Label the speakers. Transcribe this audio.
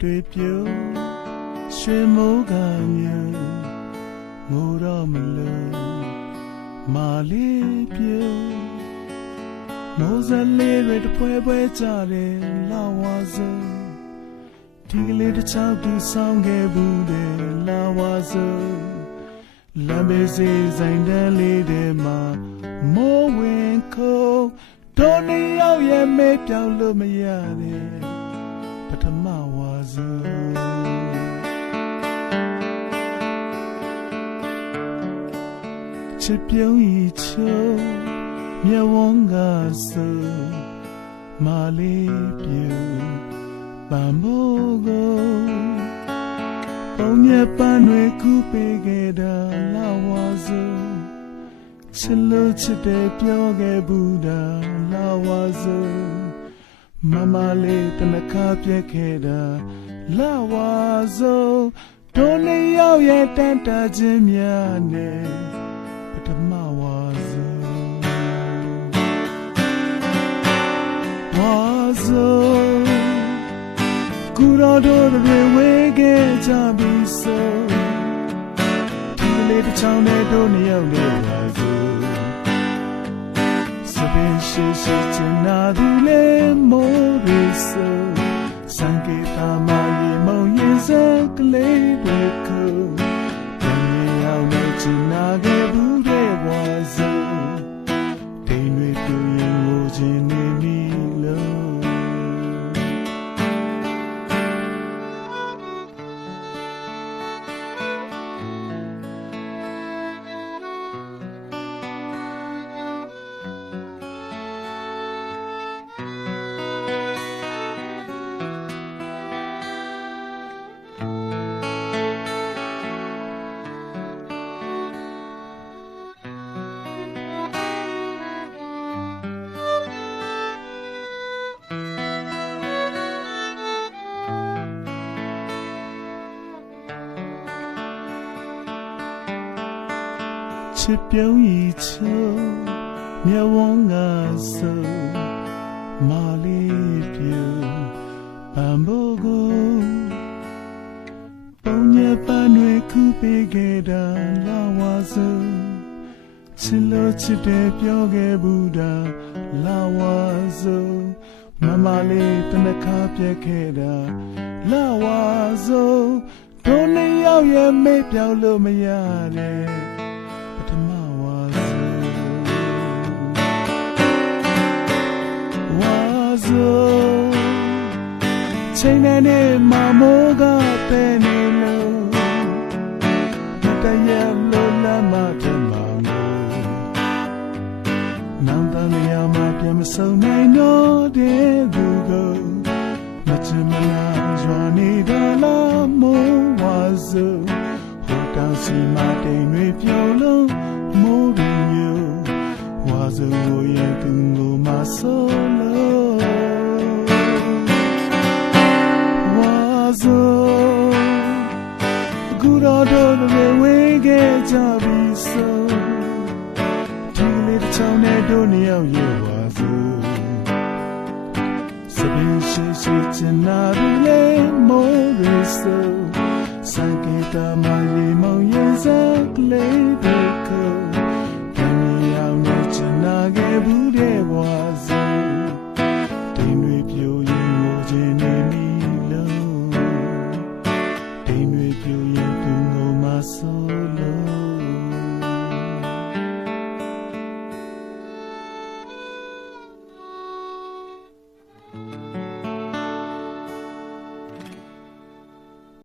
Speaker 1: တွေပြုံးရွှေမိုးကညံငိုတော့မလို့မာလေးပြုံးမိုးစလေးတွေတပွဲပွဲကြတယ်လာဝါစဒီကလေးတစ်ချောက်တူဆောင်ခဲ့ဘူးတယ်လာဝါစလမ်းဘေးစီဆိုင်တန်းလေးတွေမှာမိုးဝင်ခုံးတို့နှစ်ယောက်ရဲ့မေးပြောင်းလို့မရတယ်ပထ မဝါစုချစ်ပြုံးဤချုံမြဝန်းကဆူမာလေးပြူပန်မိုးကိုပုံမြပန်းတွေကူပေးခဲ့တာလာဝါစုချစ်လို့ချစ်တယ်ပြောခဲ့ဘူးတာလာဝါစု မမလေးတနခါပြက်ခဲ့တာလာဝါဆုံးတို့နှစ်ယောက်ရဲ့တန်တာခြင်းများနဲ့ပထမဝါဆုံးဝါဆုံးကူတော်တို့တွေဝေခဲ့ကြပြီဆိုဒီကလေးတစ်ချောင်းနဲ့တို့နှစ်ယောက်လေးဝါဆုံးစပင် ရှိရှိချင်နာသူလေမိုးရဆိုစံကေတာမယေမုံရင်စကလေးတွေကိုပြန်ရအောင်လို့ချင်နာခဲ့ ချစ်ပြုံးဤချုံမြဝန်းကဆိုမာလေးပြူပန်ဘိုကိုပုံညပန်းတွေခုပေးခဲ့တာလာဝါဆိုချစ်လို့ချစ်တယ်ပြောခဲ့ဘူးတာလာဝါဆိုမမလေးတနခါပြက်ခဲ့တာလာဝါဆိုတို့နှစ်ယောက်ရဲ့မေ့ပြောင်းလို့မရတယ် ချိန်နဲ့နေမမိုးကပဲနေလို့မတရလို့လမ်းမပြမငိုနောင်တန်ရမပြန်မဆုံးနိုင်တော့တဲ့သူကိုမချင်မလားရွာနေတာလားမိုးဝါစုဟိုတောင်စီမတိမ်တွေပြုံးလုံးမိုးရင်ညိုဝါစုကိုရဲ့သူကိုမဆိုး တော်တော်တွေဝေးခဲ့ကြပြီဆိုဒီလေးတစ်ချောင်းနဲ့တို့နှစ်ယောက်ရဲ့ဝါစုစပင်းရှိရှိချင်နာရီလေမိုးရဆိုစံကေတာမရေမောင်ရင်စကလေး